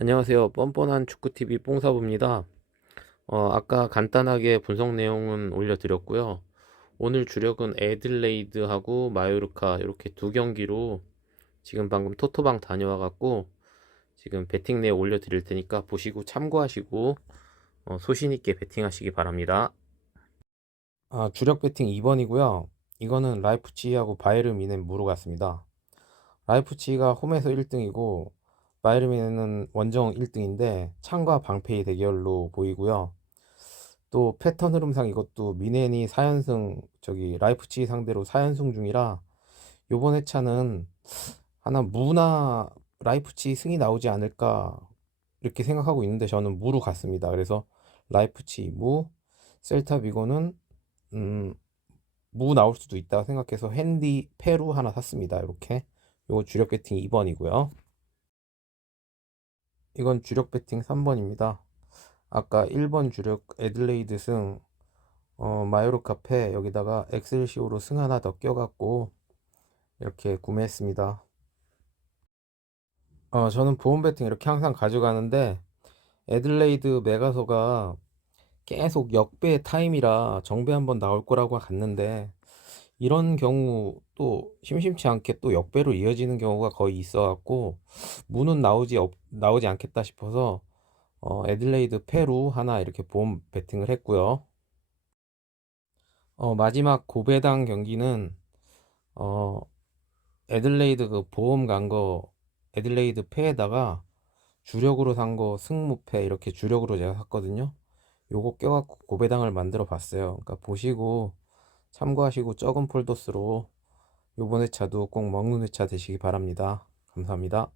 안녕하세요. 뻔뻔한 축구TV 뽕사부입니다. 어, 아까 간단하게 분석 내용은 올려드렸고요. 오늘 주력은 애들레이드하고 마요르카 이렇게 두 경기로 지금 방금 토토방 다녀와갖고 지금 베팅 내용 올려드릴 테니까 보시고 참고하시고 어, 소신있게 베팅하시기 바랍니다. 아, 주력 베팅 2번이고요. 이거는 라이프치히하고 바이에른 미넨 무로 같습니다. 라이프치히가 홈에서 1등이고 바이에른미넨은 원정 1등인데 창과 방패의 대결로 보이고요. 또 패턴 흐름상 이것도 미넨이 4연승 저기 라이프치히 상대로 4연승 중이라 요번 회차는 하나 무나 라이프치히 승이 나오지 않을까 이렇게 생각하고 있는데 저는 무로 갔습니다. 그래서 라이프치히 무, 셀타 비고는 음, 무 나올 수도 있다 생각해서 핸디 페루 하나 샀습니다. 이렇게 요거 주력 배팅 2번이고요. 이건 주력 배팅 3번입니다. 아까 1번 주력 애들레이드 승 어, 마요르카 패 여기다가 엑셀시오로 승 하나 더 껴갖고 이렇게 구매했습니다. 어, 저는 보험 배팅 이렇게 항상 가져가는데 애들레이드 메가서가 계속 역배 타임이라 정배 한번 나올 거라고 갔는데 이런 경우 또 심심치 않게 또 역배로 이어지는 경우가 거의 있어갖고 무는 나오지 없, 나오지 않겠다 싶어서 어, 애들레이드 페루 하나 이렇게 보험 베팅을 했고요. 어, 마지막 고배당 경기는 어, 애들레이드 그 보험 간 거 애들레이드 패에다가 주력으로 산 거 승무패 이렇게 주력으로 제가 샀거든요. 요거 껴갖고 고배당을 만들어 봤어요. 그러니까 보시고 참고하시고 적은 폴더스로 요번 회차도 꼭 먹는 회차 되시기 바랍니다. 감사합니다.